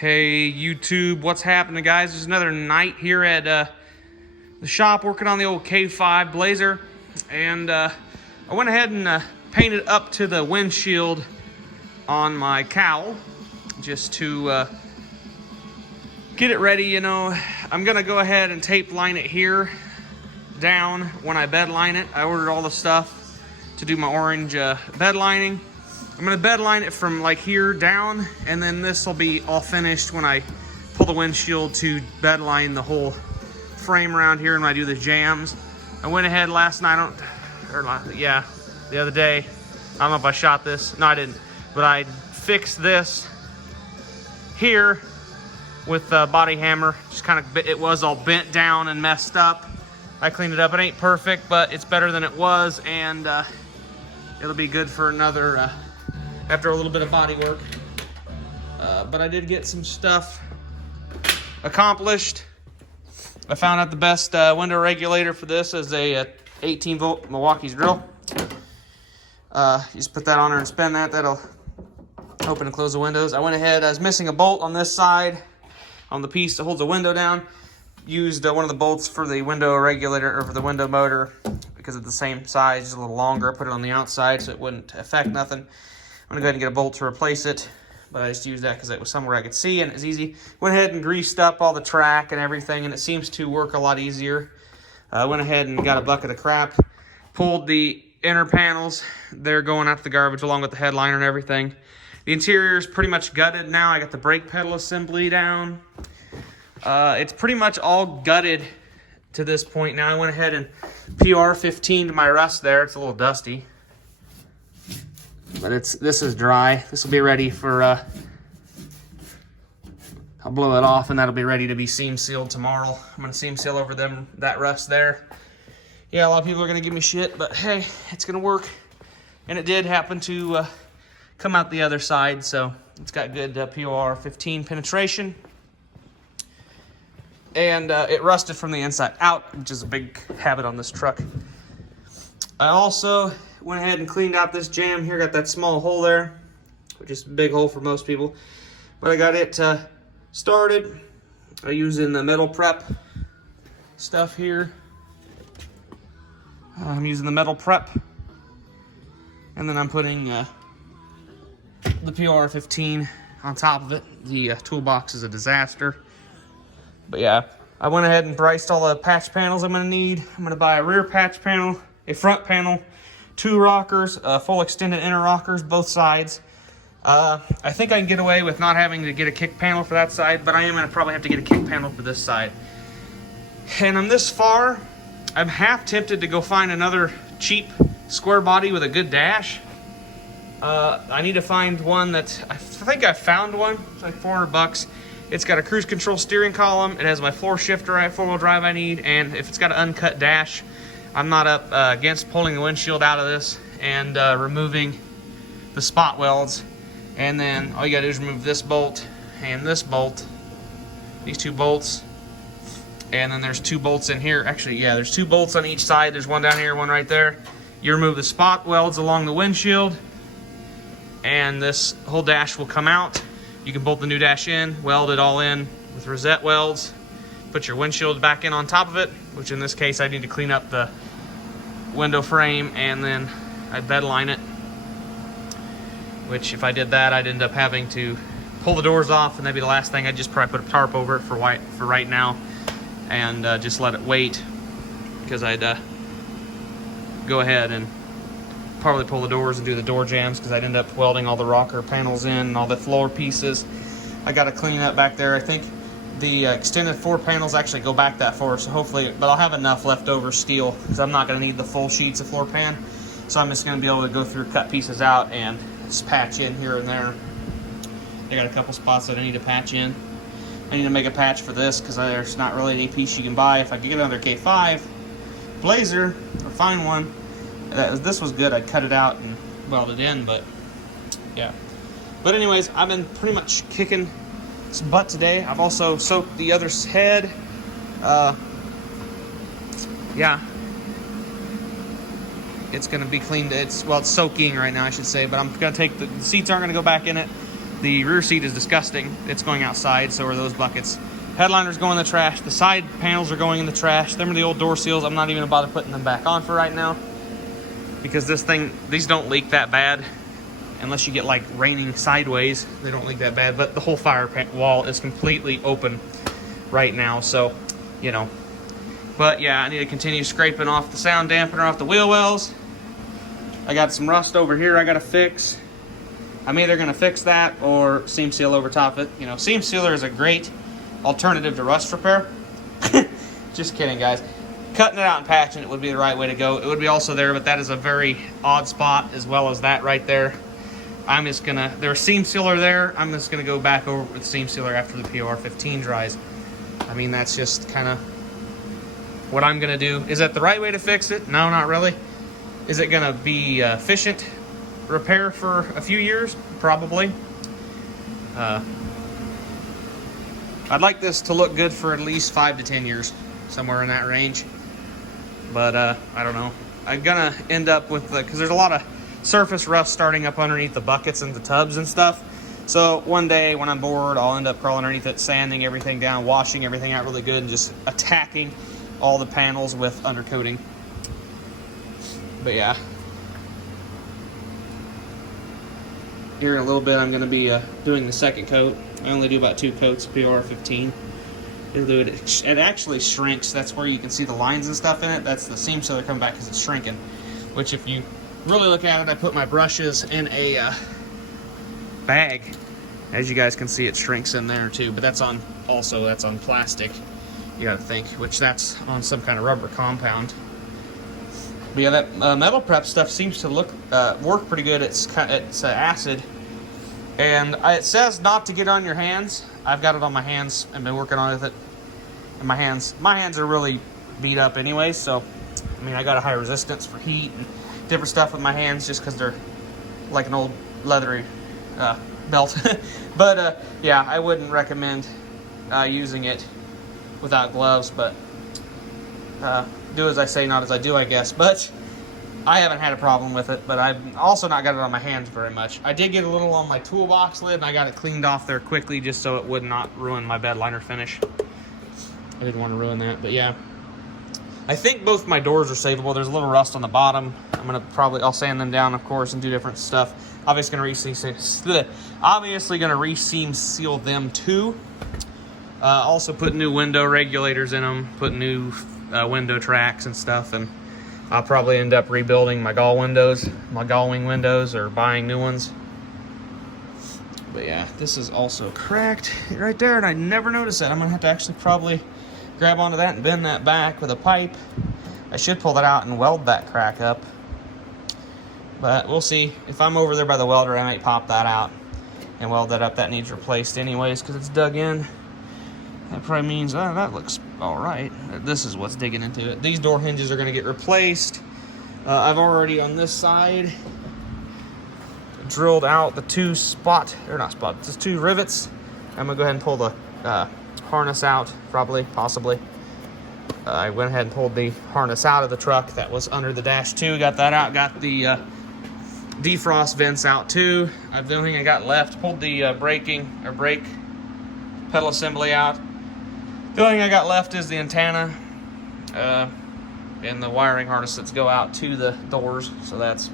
Hey YouTube, what's happening guys? There's another night here at the shop working on the old K5 Blazer, and I went ahead and painted up to the windshield on my cowl just to get it ready. You know, I'm gonna go ahead and tape line it here down when I bed line it. I ordered all the stuff to do my orange bed lining. I'm gonna bed line it from like here down, and then this will be all finished when I pull the windshield to bed line the whole frame around here and when I do the jams. I went ahead last night, the other day. I don't know if I shot this. No, I didn't. But I fixed this here with a body hammer. Just kind of, it was all bent down and messed up. I cleaned it up. It ain't perfect, but it's better than it was, and it'll be good for another, after a little bit of body work. But I did get some stuff accomplished. I found out the best window regulator for this is a 18 volt Milwaukee's drill. You just put that on there and spin that. That'll open and close the windows. I went ahead, I was missing a bolt on this side on the piece that holds the window down. Used one of the bolts for the window regulator, or for the window motor, because it's the same size, just a little longer. I put it on the outside so it wouldn't affect nothing. I'm gonna go ahead and get a bolt to replace it, but I just used that because it was somewhere I could see and it was easy. Went ahead and greased up all the track and everything, and it seems to work a lot easier. I went ahead and got a bucket of crap, pulled the inner panels. They're going out to the garbage along with the headliner and everything. The interior is pretty much gutted now. I got the brake pedal assembly down. It's pretty much all gutted to this point now. I went ahead and PR-15'd my rust there. It's a little dusty, but this is dry. This will be ready for, I'll blow it off and that'll be ready to be seam sealed tomorrow. I'm gonna seam seal over that rust there. Yeah, a lot of people are gonna give me shit, but hey, it's gonna work. And it did happen to come out the other side, so it's got good PR-15 penetration. And it rusted from the inside out, which is a big habit on this truck. I also went ahead and cleaned out this jam here. Got that small hole there, which is a big hole for most people. But I got it started. I'm using the metal prep stuff here. I'm using the metal prep. And then I'm putting the PR-15 on top of it. The toolbox is a disaster. But yeah, I went ahead and priced all the patch panels I'm gonna need. I'm gonna buy a rear patch panel, a front panel, 2 rockers, full extended inner rockers, both sides. I think I can get away with not having to get a kick panel for that side, but I am gonna probably have to get a kick panel for this side. And I'm this far, I'm half tempted to go find another cheap square body with a good dash. I need to find one that, I think I found one. It's like 400 bucks. It's got a cruise control steering column. It has my floor shifter, 4-wheel drive I need, and if it's got an uncut dash, I'm not up against pulling the windshield out of this and removing the spot welds. And then all you gotta do is remove this bolt and this bolt, these 2 bolts, and then there's 2 bolts in here. Actually, yeah, there's 2 bolts on each side. There's one down here, one right there. You remove the spot welds along the windshield, and this whole dash will come out. You can bolt the new dash in, weld it all in with rosette welds, put your windshield back in on top of it, which in this case I need to clean up the window frame, and then I bed line it, which if I did that I'd end up having to pull the doors off, and that'd be the last thing. I'd just probably put a tarp over it for right now and just let it wait, because I'd go ahead and probably pull the doors and do the door jams, because I'd end up welding all the rocker panels in and all the floor pieces. I got to clean up back there. I think the extended 4 panels actually go back that far, so hopefully, but I'll have enough leftover steel, because I'm not going to need the full sheets of floor pan. So I'm just going to be able to go through, cut pieces out, and just patch in here and there. I got a couple spots that I need to patch in. I need to make a patch for this, because there's not really any piece you can buy. If I could get another K5 Blazer, or find one, this was good, I'd cut it out and weld it in, but yeah. But anyways, I've been pretty much kicking some butt today. I've also soaked the other head. Yeah. It's gonna be cleaned. It's soaking right now, I should say, but I'm gonna take the seats aren't gonna go back in it. The rear seat is disgusting. It's going outside, so are those buckets. Headliner's going in the trash. The side panels are going in the trash. Them are the old door seals. I'm not even gonna bother putting them back on for right now, because these don't leak that bad unless you get like raining sideways. They don't leak that bad, but the whole fire wall is completely open right now, so you know. But yeah, I need to continue scraping off the sound dampener off the wheel wells. I got some rust over here I gotta fix. I'm either gonna fix that or seam seal over top of it. You know, seam sealer is a great alternative to rust repair. Just kidding, guys. Cutting it out and patching it would be the right way to go. It would be also there, but that is a very odd spot, as well as that right there. I'm just gonna, there's seam sealer there. I'm just gonna go back over with seam sealer after the PR15 dries. I mean, that's just kind of what I'm gonna do. Is that the right way to fix it? No, not really. Is it gonna be efficient repair for a few years? Probably. I'd like this to look good for at least 5 to 10 years, somewhere in that range. But I don't know. I'm gonna end up with because there's a lot of surface rust starting up underneath the buckets and the tubs and stuff. So one day when I'm bored, I'll end up crawling underneath it, sanding everything down, washing everything out really good, and just attacking all the panels with undercoating. But yeah. Here in a little bit, I'm going to be doing the second coat. I only do about 2 coats of PR15. It'll do it. It actually shrinks. That's where you can see the lines and stuff in it. That's the seam sealer coming back because it's shrinking. Which, if you really look at it, I put my brushes in a bag. As you guys can see, it shrinks in there too. But that's on plastic. You got to think, which that's on some kind of rubber compound. But yeah, that metal prep stuff seems to work pretty good. It's acid, and it says not to get on your hands. I've got it on my hands and been working on it. And my hands are really beat up anyway. So, I mean, I got a high resistance for heat and different stuff with my hands just because they're like an old leathery belt. But yeah, I wouldn't recommend using it without gloves. But do as I say, not as I do, I guess. But I haven't had a problem with it, but I've also not got it on my hands very much. I did get a little on my toolbox lid, and I got it cleaned off there quickly just so it would not ruin my bed liner finish. I didn't want to ruin that, but yeah. I think both my doors are savable. There's a little rust on the bottom. I'll sand them down, of course, and do different stuff. Obviously gonna re-seam seal them too. Also put new window regulators in them, put new window tracks and stuff, and I'll probably end up rebuilding my Gullwing windows, or buying new ones. But yeah, this is also cracked right there, and I never noticed that. I'm gonna have to actually probably grab onto that and bend that back with a pipe. I should pull that out and weld that crack up, but we'll see. If I'm over there by the welder, I might pop that out and weld that up. That needs replaced anyways because it's dug in. That probably means, oh, that looks all right. This is what's digging into it. These door hinges are going to get replaced. I've already, on this side, drilled out the two rivets. I'm going to go ahead and pull the harness out, possibly. I went ahead and pulled the harness out of the truck that was under the dash too. Got that out. Got the defrost vents out too. The only thing I got left, pulled the brake pedal assembly out. The only thing I got left is the antenna and the wiring harnesses that go out to the doors. So that's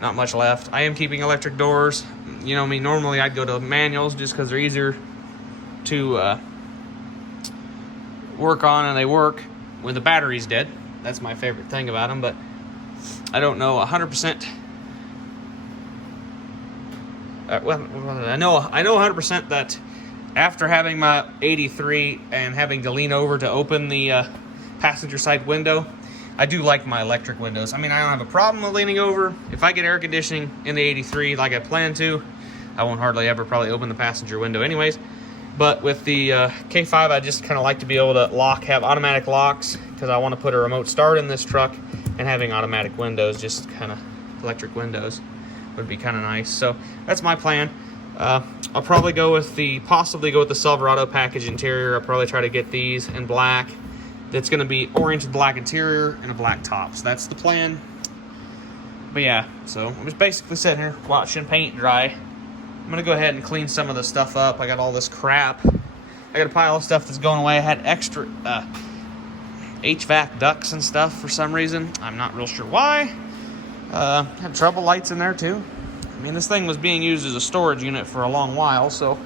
not much left. I am keeping electric doors. You know me, normally I'd go to manuals just because they're easier to work on, and they work when the battery's dead. That's my favorite thing about them, but I don't know 100%. I know 100% that after having my 83 and having to lean over to open the passenger side window, I do like my electric windows. I mean, I don't have a problem with leaning over. If I get air conditioning in the 83 like I plan to, I won't hardly ever probably open the passenger window anyways. But with the K5, I just kind of like to be able to have automatic locks, because I want to put a remote start in this truck, and having automatic windows, just kind of electric windows, would be kind of nice. So that's my plan. I'll probably possibly go with the Silverado package interior. I'll probably try to get these in black. That's going to be oriented black interior and a black top. So that's the plan. But yeah, so I'm just basically sitting here watching paint dry. I'm gonna go ahead and clean some of the stuff up. I got all this crap. I got a pile of stuff that's going away. I had extra HVAC ducts and stuff for some reason. I'm not real sure why. Had trouble lights in there too. I mean, this thing was being used as a storage unit for a long while, so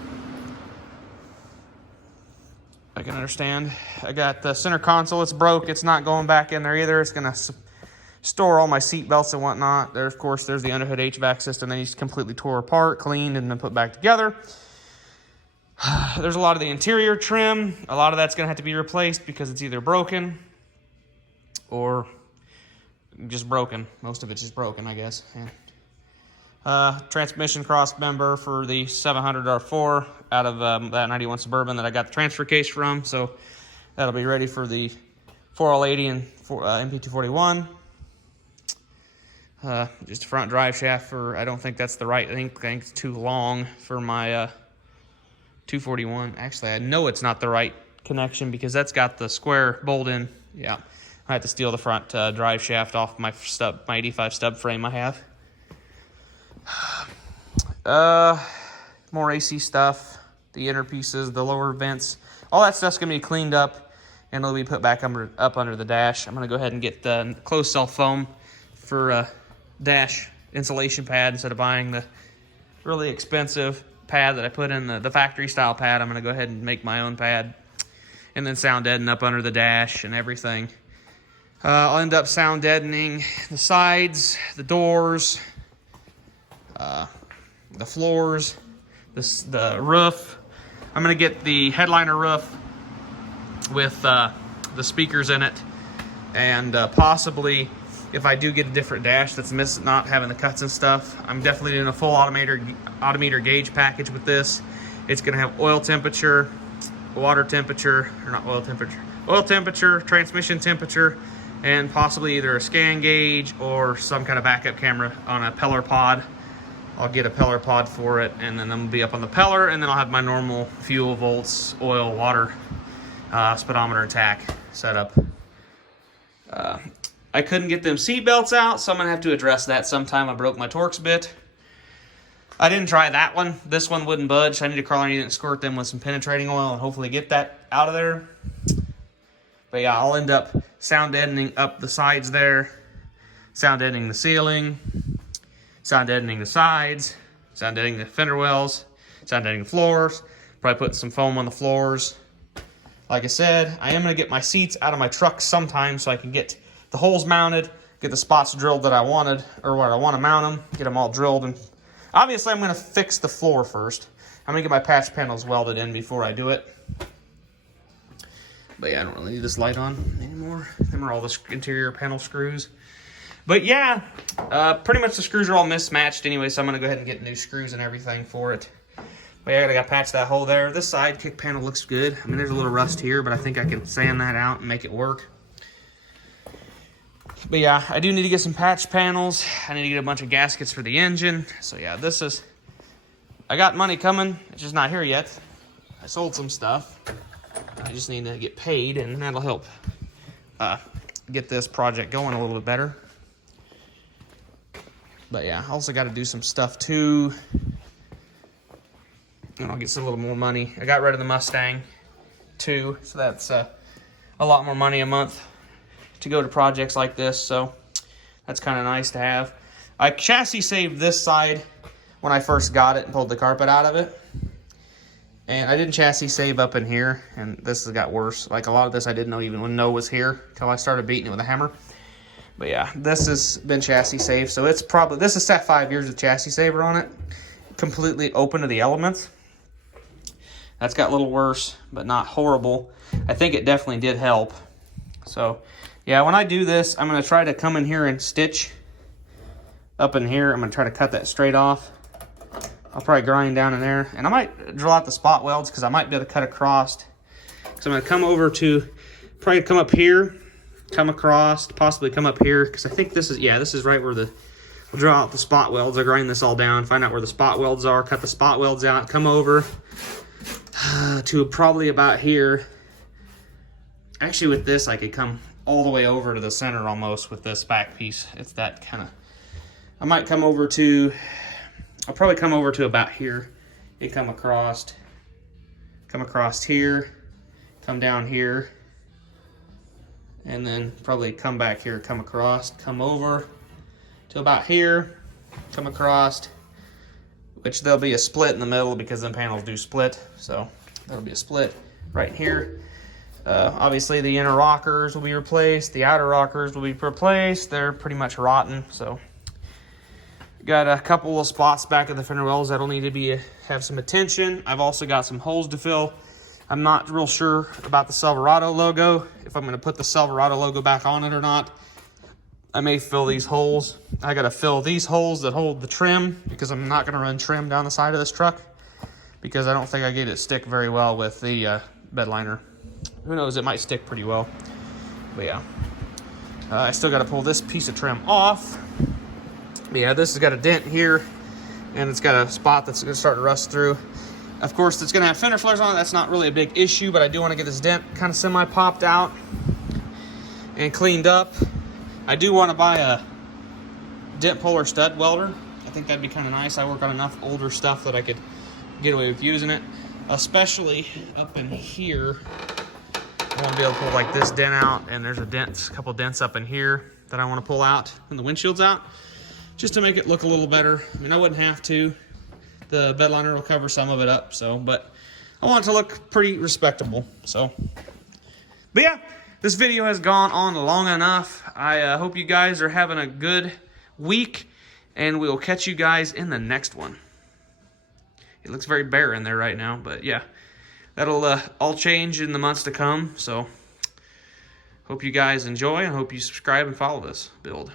I can understand. I got the center console. It's broke. It's not going back in there either. It's gonna store all my seat belts and whatnot. There, of course, there's the underhood HVAC system that needs completely tore apart, cleaned, and then put back together. There's a lot of the interior trim. A lot of that's gonna have to be replaced because it's either broken or just broken. Most of it's just broken, I guess. Yeah. Transmission cross member for the 700 R4 out of that 91 Suburban that I got the transfer case from. So that'll be ready for the 4L80 and MP241. Just a front drive shaft for, I don't think that's the right, I think it's too long for my 241. Actually, I know it's not the right connection because that's got the square bolt in. Yeah, I have to steal the front drive shaft off my 85 stub frame I have. More AC stuff, the inner pieces, the lower vents, all that stuff's gonna be cleaned up and it'll be put back up under the dash. I'm gonna go ahead and get the closed cell foam for dash insulation pad instead of buying the really expensive pad that I put in the factory style pad. I'm gonna go ahead and make my own pad and then sound deaden up under the dash and everything. I'll end up sound deadening the sides, the doors, the floors, the roof. I'm gonna get the headliner roof with the speakers in it, and possibly if I do get a different dash that's not having the cuts and stuff, I'm definitely doing a full odometer gauge package with this. It's gonna have oil temperature, water temperature, or not oil temperature, oil temperature, transmission temperature, and possibly either a scan gauge or some kind of backup camera on a Peller pod. I'll get a Peller pod for it, and then I'm gonna be up on the Peller, and then I'll have my normal fuel, volts, oil, water, speedometer and tach set up. I couldn't get them seat belts out, so I'm gonna have to address that sometime. I broke my Torx bit. I didn't try that one. This one wouldn't budge. I need to crawl underneath and squirt them with some penetrating oil and hopefully get that out of there. But yeah, I'll end up sound deadening up the sides there, sound deadening the ceiling, sound deadening the sides, sound deadening the fender wells, sound deadening the floors, probably putting some foam on the floors. Like I said, I am going to get my seats out of my truck sometime so I can get the holes mounted, get the spots drilled that I wanted, or where I want to mount them, get them all drilled. And obviously I'm going to fix the floor first. I'm going to get my patch panels welded in before I do it. But yeah, I don't really need this light on anymore. Them are all the interior panel screws. But yeah, pretty much the screws are all mismatched anyway, so I'm gonna go ahead and get new screws and everything for it. But yeah, I gotta patch that hole there. This side kick panel looks good. I mean, there's a little rust here, but I think I can sand that out and make it work. But yeah, I do need to get some patch panels. I need to get a bunch of gaskets for the engine. So yeah, I got money coming. It's just not here yet. I sold some stuff. I just need to get paid, and that'll help get this project going a little bit better. But yeah, I also got to do some stuff too. And I'll get some little more money. I got rid of the Mustang too, so that's a lot more money a month to go to projects like this. So that's kind of nice to have. I chassis saved this side when I first got it and pulled the carpet out of it. And I didn't chassis save up in here, and this has got worse. Like a lot of this I didn't even know was here until I started beating it with a hammer. But yeah, this has been chassis saved, so it's probably, this is set 5 years of chassis saver on it. Completely open to the elements. That's got a little worse, but not horrible. I think it definitely did help. So yeah, when I do this, I'm gonna try to come in here and stitch up in here. I'm gonna try to cut that straight off. I'll probably grind down in there, and I might drill out the spot welds because I might be able to cut across. So I'm gonna come over to, probably come up here, come across, possibly come up here, because I think this is, yeah, this is right where we'll draw out the spot welds. I'll grind this all down, find out where the spot welds are, cut the spot welds out, come over to probably about here. Actually, with this, I could come all the way over to the center almost with this back piece. It's that kind of, I might come over to I'll probably come over to about here and come across here, come down here, and then probably come back here, come across, come over to about here, come across, which there'll be a split in the middle because them panels do split, so there'll be a split right here. Obviously the inner rockers will be replaced, the outer rockers will be replaced. They're pretty much rotten, so got a couple of spots back at the fender wells that'll need to have some attention. I've also got some holes to fill. I'm not real sure about the Silverado logo, if I'm gonna put the Silverado logo back on it or not. I may fill these holes. I gotta fill these holes that hold the trim because I'm not gonna run trim down the side of this truck because I don't think I get it stick very well with the bed liner. Who knows, it might stick pretty well, but yeah. I still gotta pull this piece of trim off. But yeah, this has got a dent here, and it's got a spot that's gonna start to rust through. Of course, it's gonna have fender flares on it. That's not really a big issue, but I do wanna get this dent kind of semi-popped out and cleaned up. I do wanna buy a dent puller stud welder. I think that'd be kind of nice. I work on enough older stuff that I could get away with using it, especially up in here. I want to be able to pull like this dent out, and there's a couple dents up in here that I want to pull out and the windshield's out, just to make it look a little better. I mean, I wouldn't have to. The bed liner will cover some of it up, but I want it to look pretty respectable. So, but yeah, this video has gone on long enough. I hope you guys are having a good week, and we'll catch you guys in the next one. It looks very bare in there right now, but yeah. That'll all change in the months to come, so hope you guys enjoy and hope you subscribe and follow this build.